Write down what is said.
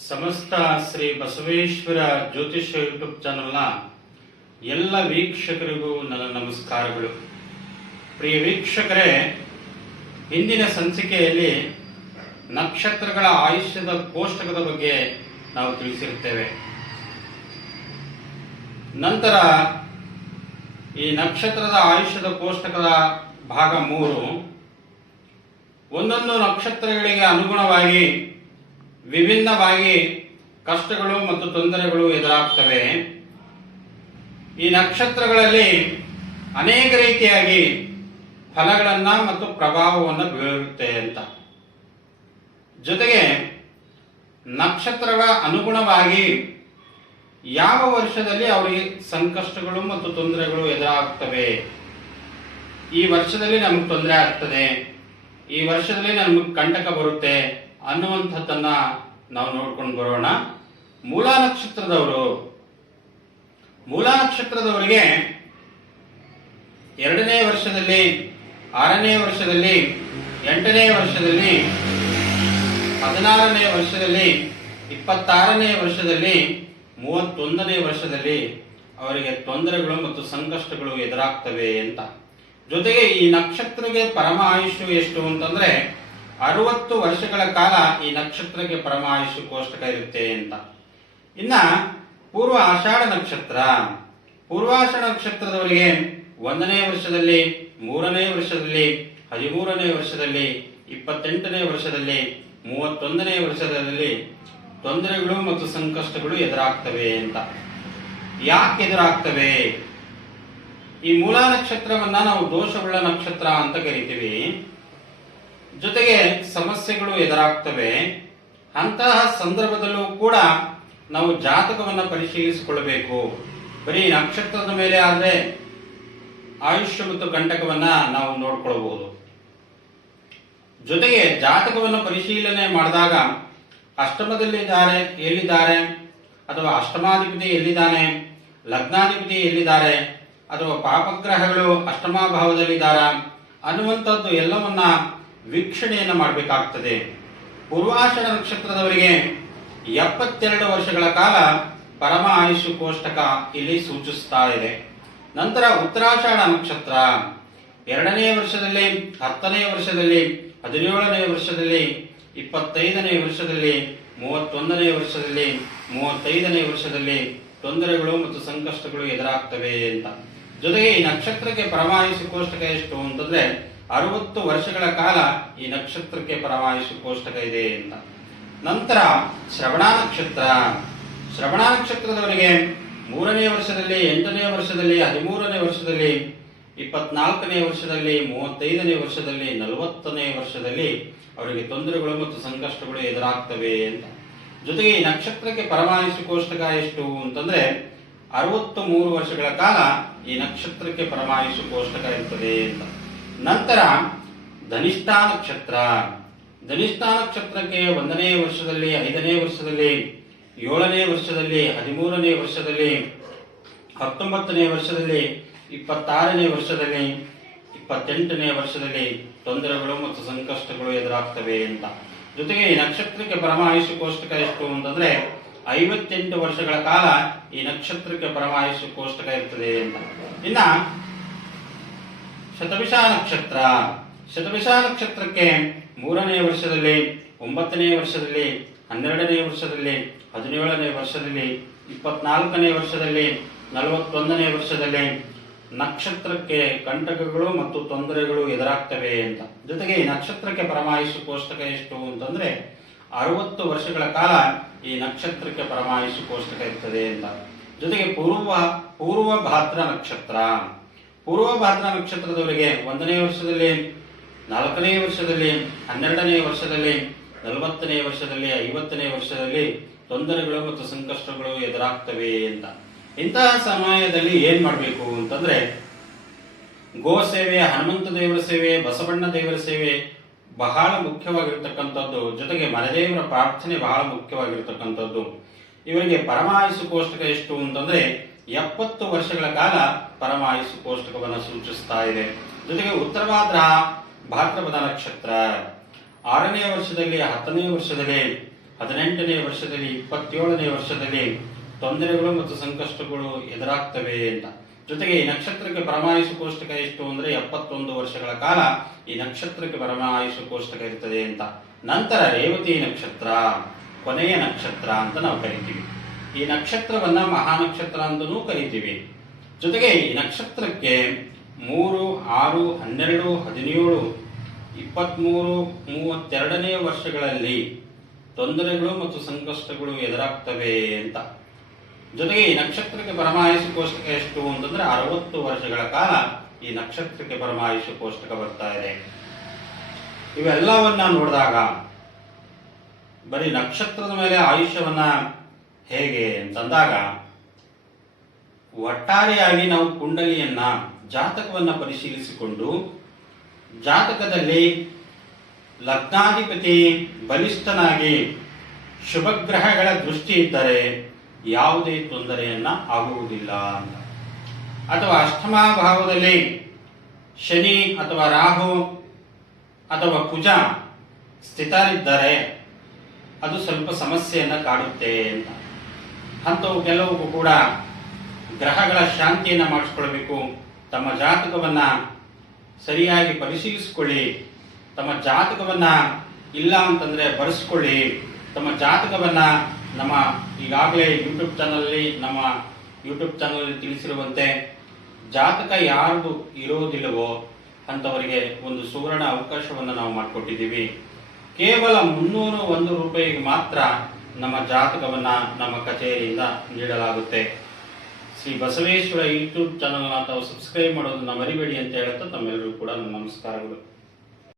ಸಮಸ್ತ ಶ್ರೀ ಬಸವೇಶ್ವರ ಜ್ಯೋತಿಷ ಯೂಟ್ಯೂಬ್ ಚಾನಲ್ನ ಎಲ್ಲ ವೀಕ್ಷಕರಿಗೂ ನನ್ನ ನಮಸ್ಕಾರಗಳು. ಪ್ರಿಯ ವೀಕ್ಷಕರೇ ಹಿಂದಿನ ಸಂಚಿಕೆಯಲ್ಲಿ ನಕ್ಷತ್ರಗಳ ಆಯುಷ್ಯದ ಕೋಷ್ಟಕದ ಬಗ್ಗೆ ನಾವು ತಿಳಿಸಿರುತ್ತೇವೆ. ನಂತರ ಈ ನಕ್ಷತ್ರದ ಆಯುಷ್ಯದ ಕೋಷ್ಟಕದ ಭಾಗ ಮೂರು. ಒಂದೊಂದು ನಕ್ಷತ್ರಗಳಿಗೆ ಅನುಗುಣವಾಗಿ ವಿಭಿನ್ನವಾಗಿ ಕಷ್ಟಗಳು ಮತ್ತು ತೊಂದರೆಗಳು ಎದುರಾಗ್ತವೆ. ಈ ನಕ್ಷತ್ರಗಳಲ್ಲಿ ಅನೇಕ ರೀತಿಯಾಗಿ ಫಲಗಳನ್ನ ಮತ್ತು ಪ್ರಭಾವವನ್ನು ಬೀರುತ್ತೆ ಅಂತ. ಜೊತೆಗೆ ನಕ್ಷತ್ರಗಳ ಅನುಗುಣವಾಗಿ ಯಾವ ವರ್ಷದಲ್ಲಿ ಅವರಿಗೆ ಸಂಕಷ್ಟಗಳು ಮತ್ತು ತೊಂದರೆಗಳು ಎದುರಾಗ್ತವೆ? ಈ ವರ್ಷದಲ್ಲಿ ನಮ್ಗೆ ತೊಂದರೆ ಆಗ್ತದೆ. ಈ ವರ್ಷದಲ್ಲಿ ನಮ್ಗೆ ಕಂಟಕ ಬರುತ್ತೆ ಅನ್ನುವಂಥದ್ದನ್ನ ನಾವು ನೋಡ್ಕೊಂಡು ಬರೋಣ. ಮೂಲ ನಕ್ಷತ್ರದವರು. ಮೂಲ ನಕ್ಷತ್ರದವರಿಗೆ ಎರಡನೇ ವರ್ಷದಲ್ಲಿ, ಆರನೇ ವರ್ಷದಲ್ಲಿ, ಎಂಟನೇ ವರ್ಷದಲ್ಲಿ, ಹದಿನಾರನೇ ವರ್ಷದಲ್ಲಿ, ಇಪ್ಪತ್ತಾರನೇ ವರ್ಷದಲ್ಲಿ, ಮೂವತ್ತೊಂದನೇ ವರ್ಷದಲ್ಲಿ ಅವರಿಗೆ ತೊಂದರೆಗಳು ಮತ್ತು ಸಂಕಷ್ಟಗಳು ಎದುರಾಗ್ತವೆ ಅಂತ. ಜೊತೆಗೆ ಈ ನಕ್ಷತ್ರಕ್ಕೆ ಪರಮ ಆಯುಷ್ಯ ಎಷ್ಟು ಅಂತಂದ್ರೆ ಅರವತ್ತು ವರ್ಷಗಳ ಕಾಲ ಈ ನಕ್ಷತ್ರಕ್ಕೆ ಪರಮಾಯುಷ್ಯ ಕೋಷ್ಟಕ ಇರುತ್ತೆ ಅಂತ. ಇನ್ನ ಪೂರ್ವ ಆಷಾಢ ನಕ್ಷತ್ರ. ಪೂರ್ವಾಷಾಢ ನಕ್ಷತ್ರದವರಿಗೆ ಒಂದನೇ ವರ್ಷದಲ್ಲಿ, ಮೂರನೇ ವರ್ಷದಲ್ಲಿ, ಹದಿಮೂರನೇ ವರ್ಷದಲ್ಲಿ, ಇಪ್ಪತ್ತೆಂಟನೇ ವರ್ಷದಲ್ಲಿ, ಮೂವತ್ತೊಂದನೇ ವರ್ಷದಲ್ಲಿ ತೊಂದರೆಗಳು ಮತ್ತು ಸಂಕಷ್ಟಗಳು ಎದುರಾಗ್ತವೆ ಅಂತ. ಯಾಕೆ ಎದುರಾಗ್ತವೆ? ಈ ಮೂಲ ನಕ್ಷತ್ರವನ್ನ ನಾವು ದೋಷವುಳ್ಳ ನಕ್ಷತ್ರ ಅಂತ ಕರಿತೀವಿ. ಜೊತೆಗೆ ಸಮಸ್ಯೆಗಳು ಎದುರಾಗ್ತವೆ. ಅಂತಹ ಸಂದರ್ಭದಲ್ಲೂ ಕೂಡ ನಾವು ಜಾತಕವನ್ನು ಪರಿಶೀಲಿಸಿಕೊಳ್ಳಬೇಕು. ಬರೀ ನಕ್ಷತ್ರದ ಮೇಲೆ ಆದರೆ ಆಯುಷ್ಯ ಮತ್ತು ಕಂಟಕವನ್ನ ನಾವು ನೋಡ್ಕೊಳ್ಬಹುದು ಜೊತೆಗೆ ಜಾತಕವನ್ನು ಪರಿಶೀಲನೆ ಮಾಡಿದಾಗ ಅಷ್ಟಮದಲ್ಲಿದ್ದಾರೆ ಎಲ್ಲಿದ್ದಾರೆ? ಅಥವಾ ಅಷ್ಟಮಾಧಿಪತಿ ಎಲ್ಲಿದ್ದಾನೆ? ಲಗ್ನಾಧಿಪತಿ ಎಲ್ಲಿದ್ದಾರೆ? ಅಥವಾ ಪಾಪಗ್ರಹಗಳು ಅಷ್ಟಮ ಭಾವದಲ್ಲಿದ್ದಾರ? ಅನ್ನುವಂಥದ್ದು ಎಲ್ಲವನ್ನ ವೀಕ್ಷಣೆಯನ್ನು ಮಾಡಬೇಕಾಗ್ತದೆ. ಪೂರ್ವಾಷಾಢ ನಕ್ಷತ್ರದವರಿಗೆ ಎಪ್ಪತ್ತೆರಡು ವರ್ಷಗಳ ಕಾಲ ಪರಮ ಆಯುಷು ಕೋಷ್ಟಕ ಇಲ್ಲಿ ಸೂಚಿಸ್ತಾ ಇದೆ. ನಂತರ ಉತ್ತರಾಷಾಢ ನಕ್ಷತ್ರ. ಎರಡನೇ ವರ್ಷದಲ್ಲಿ, ಹತ್ತನೇ ವರ್ಷದಲ್ಲಿ, ಹದಿನೇಳನೇ ವರ್ಷದಲ್ಲಿ, ಇಪ್ಪತ್ತೈದನೇ ವರ್ಷದಲ್ಲಿ, ಮೂವತ್ತೊಂದನೇ ವರ್ಷದಲ್ಲಿ, ಮೂವತ್ತೈದನೇ ವರ್ಷದಲ್ಲಿ ತೊಂದರೆಗಳು ಮತ್ತು ಸಂಕಷ್ಟಗಳು ಎದುರಾಗ್ತವೆ ಅಂತ. ಜೊತೆಗೆ ಈ ನಕ್ಷತ್ರಕ್ಕೆ ಪರಮಾಯುಷ ಕೋಷ್ಟಕ ಎಷ್ಟು ಅಂತಂದ್ರೆ ಅರವತ್ತು ವರ್ಷಗಳ ಕಾಲ ಈ ನಕ್ಷತ್ರಕ್ಕೆ ಪರಮಾಯುಷ ಕೋಷ್ಟಕ ಇದೆ ಅಂತ. ನಂತರ ಶ್ರವಣ ನಕ್ಷತ್ರ. ಶ್ರವಣ ನಕ್ಷತ್ರದವರಿಗೆ ಮೂರನೇ ವರ್ಷದಲ್ಲಿ, ಎಂಟನೇ ವರ್ಷದಲ್ಲಿ, ಹದಿಮೂರನೇ ವರ್ಷದಲ್ಲಿ, ಇಪ್ಪತ್ನಾಲ್ಕನೇ ವರ್ಷದಲ್ಲಿ, ಮೂವತ್ತೈದನೇ ವರ್ಷದಲ್ಲಿ, ನಲವತ್ತನೇ ವರ್ಷದಲ್ಲಿ ಅವರಿಗೆ ತೊಂದರೆಗಳು ಮತ್ತು ಸಂಕಷ್ಟಗಳು ಎದುರಾಗ್ತವೆ ಅಂತ. ಜೊತೆಗೆ ಈ ನಕ್ಷತ್ರಕ್ಕೆ ಪರಮಾಯುಷ ಕೋಷ್ಟಕ ಎಷ್ಟು ಅಂತಂದ್ರೆ ಅರವತ್ತು ಮೂರು ವರ್ಷಗಳ ಕಾಲ ಈ ನಕ್ಷತ್ರಕ್ಕೆ ಪರಮಾಯುಷ ಕೋಷ್ಟಕ ಇರ್ತದೆ ಅಂತ. ನಂತರ ಧನಿಷ್ಠಾ ನಕ್ಷತ್ರ ಧನಿಷ್ಠಾ ನಕ್ಷತ್ರಕ್ಕೆ ಒಂದನೇ ವರ್ಷದಲ್ಲಿ, ಐದನೇ ವರ್ಷದಲ್ಲಿ, ಏಳನೇ ವರ್ಷದಲ್ಲಿ, ಹದಿಮೂರನೇ ವರ್ಷದಲ್ಲಿ, ಹತ್ತೊಂಬತ್ತನೇ ವರ್ಷದಲ್ಲಿ, ಇಪ್ಪತ್ತಾರನೇ ವರ್ಷದಲ್ಲಿ, ಇಪ್ಪತ್ತೆಂಟನೇ ವರ್ಷದಲ್ಲಿ ತೊಂದರೆಗಳು ಮತ್ತು ಸಂಕಷ್ಟಗಳು ಎದುರಾಗ್ತವೆ ಅಂತ. ಜೊತೆಗೆ ಈ ನಕ್ಷತ್ರಕ್ಕೆ ಪರಮಾಯುಷು ಕೋಷ್ಟಕ ಎಷ್ಟು ಅಂತಂದ್ರೆ ಐವತ್ತೆಂಟು ವರ್ಷಗಳ ಕಾಲ ಈ ನಕ್ಷತ್ರಕ್ಕೆ ಪರಮಾಯುಷ ಕೋಷ್ಟಕ ಇರ್ತದೆ ಅಂತ. ಇನ್ನ ಶತಭಿಷ ನಕ್ಷತ್ರ ಶತಭಿಷ ನಕ್ಷತ್ರಕ್ಕೆ ಮೂರನೇ ವರ್ಷದಲ್ಲಿ, ಒಂಬತ್ತನೇ ವರ್ಷದಲ್ಲಿ, ಹನ್ನೆರಡನೇ ವರ್ಷದಲ್ಲಿ, ಹದಿನೇಳನೇ ವರ್ಷದಲ್ಲಿ, ಇಪ್ಪತ್ನಾಲ್ಕನೇ ವರ್ಷದಲ್ಲಿ, ನಲವತ್ತೊಂದನೇ ವರ್ಷದಲ್ಲಿ ನಕ್ಷತ್ರಕ್ಕೆ ಕಂಟಕಗಳು ಮತ್ತು ತೊಂದರೆಗಳು ಎದುರಾಗ್ತವೆ ಅಂತ. ಜೊತೆಗೆ ಈ ನಕ್ಷತ್ರಕ್ಕೆ ಪರಮಾಯಿಸು ಕೋಷ್ಟಕ ಎಷ್ಟು ಅಂತಂದ್ರೆ ಅರವತ್ತು ವರ್ಷಗಳ ಕಾಲ ಈ ನಕ್ಷತ್ರಕ್ಕೆ ಪರಮಾಯಿಸು ಕೋಷ್ಟಕ ಇರ್ತದೆ ಅಂತ. ಜೊತೆಗೆ ಪೂರ್ವ ಪೂರ್ವ ಭಾದ್ರ ನಕ್ಷತ್ರ. ಪೂರ್ವ ಭಾದ್ರ ನಕ್ಷತ್ರದವರಿಗೆ ಒಂದನೇ ವರ್ಷದಲ್ಲಿ, ನಾಲ್ಕನೇ ವರ್ಷದಲ್ಲಿ, ಹನ್ನೆರಡನೇ ವರ್ಷದಲ್ಲಿ, ನಲವತ್ತನೇ ವರ್ಷದಲ್ಲಿ, ಐವತ್ತನೇ ವರ್ಷದಲ್ಲಿ ತೊಂದರೆಗಳು ಮತ್ತು ಸಂಕಷ್ಟಗಳು ಎದುರಾಗ್ತವೆ ಅಂತ. ಇಂತಹ ಸಮಯದಲ್ಲಿ ಏನ್ ಮಾಡಬೇಕು ಅಂತಂದ್ರೆ, ಗೋ ಸೇವೆ, ಹನುಮಂತ ದೇವರ ಸೇವೆ, ಬಸವಣ್ಣ ದೇವರ ಸೇವೆ ಬಹಳ ಮುಖ್ಯವಾಗಿರ್ತಕ್ಕಂಥದ್ದು. ಜೊತೆಗೆ ಮನದೇವರ ಪ್ರಾರ್ಥನೆ ಬಹಳ ಮುಖ್ಯವಾಗಿರ್ತಕ್ಕಂಥದ್ದು. ಇವರಿಗೆ ಪರಮಾಯಸು ಕೋಷ್ಟಕ ಎಷ್ಟು ಅಂತಂದ್ರೆ ಎಪ್ಪತ್ತು ವರ್ಷಗಳ ಕಾಲ ಪರಮಾಯುಸು ಕೋಷ್ಟಕವನ್ನು ಸೂಚಿಸ್ತಾ ಇದೆ. ಜೊತೆಗೆ ಉತ್ತರ ಭಾದ್ರ ಭಾದ್ರಪದ ನಕ್ಷತ್ರ. ಆರನೇ ವರ್ಷದಲ್ಲಿ, ಹತ್ತನೇ ವರ್ಷದಲ್ಲಿ, ಹದಿನೆಂಟನೇ ವರ್ಷದಲ್ಲಿ, ಇಪ್ಪತ್ತೇಳನೇ ವರ್ಷದಲ್ಲಿ ತೊಂದರೆಗಳು ಮತ್ತು ಸಂಕಷ್ಟಗಳು ಎದುರಾಗ್ತವೆ ಅಂತ. ಜೊತೆಗೆ ಈ ನಕ್ಷತ್ರಕ್ಕೆ ಪರಮಾಯುಸು ಕೋಷ್ಟಕ ಎಷ್ಟು ಅಂದ್ರೆ ಎಪ್ಪತ್ತೊಂದು ವರ್ಷಗಳ ಕಾಲ ಈ ನಕ್ಷತ್ರಕ್ಕೆ ಪರಮಾಯುಸು ಕೋಷ್ಟಕ ಇರ್ತದೆ ಅಂತ. ನಂತರ ರೇವತಿ ನಕ್ಷತ್ರ, ಕೊನೆಯ ನಕ್ಷತ್ರ ಅಂತ ನಾವು ಕರಿತೀವಿ. ಈ ನಕ್ಷತ್ರವನ್ನ ಮಹಾನಕ್ಷತ್ರ ಅಂತಲೂ ಕರಿತೀವಿ. ಜೊತೆಗೆ ಈ ನಕ್ಷತ್ರಕ್ಕೆ ಮೂರು, ಆರು, ಹನ್ನೆರಡು, ಹದಿನೇಳು, ಇಪ್ಪತ್ಮೂರು, ಮೂವತ್ತೆರಡನೇ ವರ್ಷಗಳಲ್ಲಿ ತೊಂದರೆಗಳು ಮತ್ತು ಸಂಕಷ್ಟಗಳು ಎದುರಾಗ್ತವೆ ಅಂತ. ಜೊತೆಗೆ ಈ ನಕ್ಷತ್ರಕ್ಕೆ ಪರಮಾಯುಷ ಕೋಷ್ಟಕ ಎಷ್ಟು ಅಂತಂದ್ರೆ ಅರವತ್ತು ವರ್ಷಗಳ ಕಾಲ ಈ ನಕ್ಷತ್ರಕ್ಕೆ ಪರಮಾಯುಷ ಕೋಷ್ಟಕ ಬರ್ತಾ ಇದೆ. ಇವೆಲ್ಲವನ್ನ ನೋಡಿದಾಗ ಬರೀ ನಕ್ಷತ್ರದ ಮೇಲೆ ಆಯುಷ್ಯವನ್ನ ಹೇಗೆ ಅಂತಂದಾಗ, ಒಟ್ಟಾರೆಯಾಗಿ ನಾವು ಕುಂಡಲಿಯನ್ನ ಜಾತಕವನ್ನ ಪರಿಶೀಲಿಸಿಕೊಂಡು ಜಾತಕದಲ್ಲಿ ಲಗ್ನಾಧಿಪತಿ ಬಲಿಷ್ಠನಾಗಿ ಶುಭಗ್ರಹಗಳ ದೃಷ್ಟಿ ಇದ್ದರೆ ಯಾವುದೇ ತೊಂದರೆಯನ್ನ ಆಗುವುದಿಲ್ಲ ಅಂತ. ಅಥವಾ ಅಷ್ಟಮ ಭಾವದಲ್ಲಿ ಶನಿ ಅಥವಾ ರಾಹು ಅಥವಾ ಕುಜ ಸ್ಥಿತರಿದ್ದರೆ ಅದು ಸ್ವಲ್ಪ ಸಮಸ್ಯೆಯನ್ನ ಕಾಡುತ್ತೆ ಅಂತ. ಅಂಥವು ಕೆಲವು ಕೂಡ ಗ್ರಹಗಳ ಶಾಂತಿಯನ್ನು ಮಾಡಿಸ್ಕೊಳ್ಬೇಕು. ತಮ್ಮ ಜಾತಕವನ್ನ ಸರಿಯಾಗಿ ಪರಿಶೀಲಿಸಿಕೊಳ್ಳಿ. ತಮ್ಮ ಜಾತಕವನ್ನ ಇಲ್ಲ ಅಂತಂದ್ರೆ ಬರೆಸ್ಕೊಳ್ಳಿ. ತಮ್ಮ ಜಾತಕವನ್ನ ನಮ್ಮ ಈಗಾಗಲೇ ಯೂಟ್ಯೂಬ್ ಚಾನಲ್ಲಿ ನಮ್ಮ ಯೂಟ್ಯೂಬ್ ಚಾನಲಲ್ಲಿ ತಿಳಿಸಿರುವಂತೆ ಜಾತಕ ಯಾರು ಇರೋದಿಲ್ಲವೋ ಅಂತವರಿಗೆ ಒಂದು ಸುವರ್ಣ ಅವಕಾಶವನ್ನು ನಾವು ಮಾಡಿಕೊಟ್ಟಿದ್ದೀವಿ. ಕೇವಲ ಮುನ್ನೂರು, ಒಂದು ರೂಪಾಯಿಗೆ ಮಾತ್ರ ನಮ್ಮ ಜಾತಕವನ್ನ ನಮ್ಮ ಕಚೇರಿಯಿಂದ ನೀಡಲಾಗುತ್ತೆ. ಶ್ರೀ ಬಸವೇಶ್ವರ ಯೂಟ್ಯೂಬ್ ಚಾನಲ್ ತಾವು ಸಬ್ಸ್ಕ್ರೈಬ್ ಮಾಡೋದನ್ನ ಮರಿಬೇಡಿ ಅಂತ ಹೇಳುತ್ತಾ ತಮ್ಮೆಲ್ಲರಿಗೂ ಕೂಡ ನನ್ನ ನಮಸ್ಕಾರಗಳು.